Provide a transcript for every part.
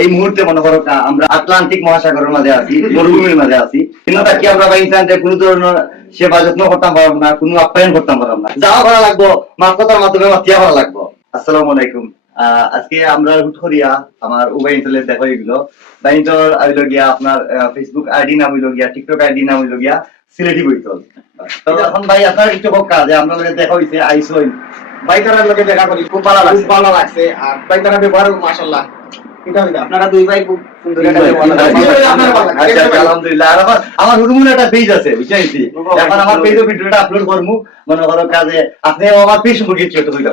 এই মুহূর্তে মনে করো আমরা আটলান্টিক মহাসাগরের মাঝে আছি, মরুভূমির মাঝে আছি, কিন্তু তাকে আমরা বা ইনসানদের কোনো ধরনের সেবা যত্ন করতাম পারলাম না, কোনো আপ্যায়ন করতাম পারলাম না। যাওয়া করা লাগবো, মাতকতার মাধ্যমে মাতিয়া করা লাগবো। আসসালামু আলাইকুম। আজকে আমরা হুট করিয়া আমার উবাই ইন্টারনেট দেখা হইলো। বা ইন্টার হইল গিয়া আপনার ফেসবুক আইডি নাম হইল গিয়া, টিকটক আইডি নাম হইল গিয়া সিলেটি বইতল। তো এখন ভাই আপনার একটু বক্কা যে আমরা লগে দেখা হইছে আইসই বাইকারের লগে দেখা করি খুব ভালো লাগছে আর বাইকারের ব্যবহার মাশাআল্লাহ আপনারা দুই ভাই খুব সুন্দর একটা আলহামদুলিল্লাহ। আর আমার হুরমুন একটা পেজ আছে বুঝাইছি, এখন আমার পেজে ভিডিওটা আপলোড করবো মনে করো কাজে আপনি আমার পেজ সম্পর্কে ছোট হইল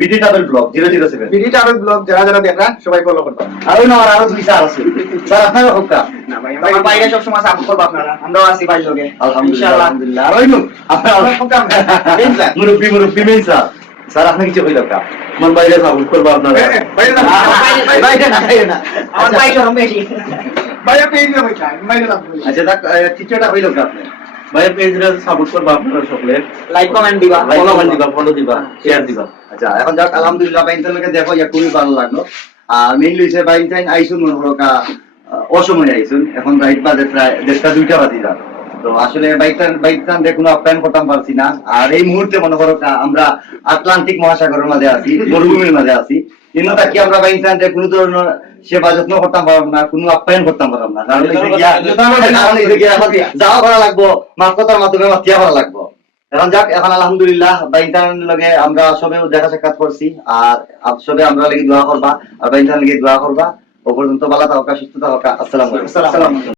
BD travel blog 007 BD travel blog যারা দেখরা সবাই ফলো করবেন। আরো না আরো দুই চার আছে স্যার আপনার হোকা না ভাই আমার বাইরে সব সময় সাপোর্ট করব আপনারা, আমরাও আছি ভাই লগে আলহামদুলিল্লাহ। আলহামদুলিল্লাহ। আর হইলো আপনার মুরব্বি মেইন স্যার আপনি কিছু হইল কা মন বাইরে সাপোর্ট করবো আপনারা বাইরে না বাইরে না আমার ভাই সরম বেশি বাইরে পেজ না ভাই বাইরে না আচ্ছা দেখ টিচারটা হইল কা আপনি ভাইয়ের পেজটা সাপোর্ট করবো আপনারা সকলে, লাইক কমেন্ট দিবা, ফলো দিবা, শেয়ার দিবা। আচ্ছা এখন যাক আলহামদুলিল্লাহ ভাই ইন্টারনেটে দেখো ইয়া খুবই ভালো লাগলো। আর মেইনলি হইছে ভাই ইন্টারনেট আইসুন মনে করো কা অসময় আইসুন, এখন রাইট বাজে প্রায় 1:30 বাজে যান। তো আসলে বাইকটা কোনো আপ্যায়ন করতাম পারছি না। আর এই মুহূর্তে মনে করো আমরা আটলান্টিক মহাসাগরের মাঝে আছি, মরুভূমির মাঝে আছি, কিন্তু তাকে আমরা বাইকটা কোনো ধরনের সেবা যত্ন করতাম পারলাম না, কোনো আপ্যায়ন করতাম পারলাম না। কারণ যাওয়া করা লাগবো, মাতকতার মাধ্যমে মাতিয়া করা লাগবো। এখন যাক এখন আলহামদুলিল্লাহ বা ইন্টারনেট লগে আমরা সবে দেখা সাক্ষাৎ করছি। আর সবে আমরা লাগি দোয়া করবা, আর বা ইন্টারনেট লাগি দোয়া করবা। ও পর্যন্ত ভালো থাকা, সুস্থ থাকা। আসসালামু আলাইকুম।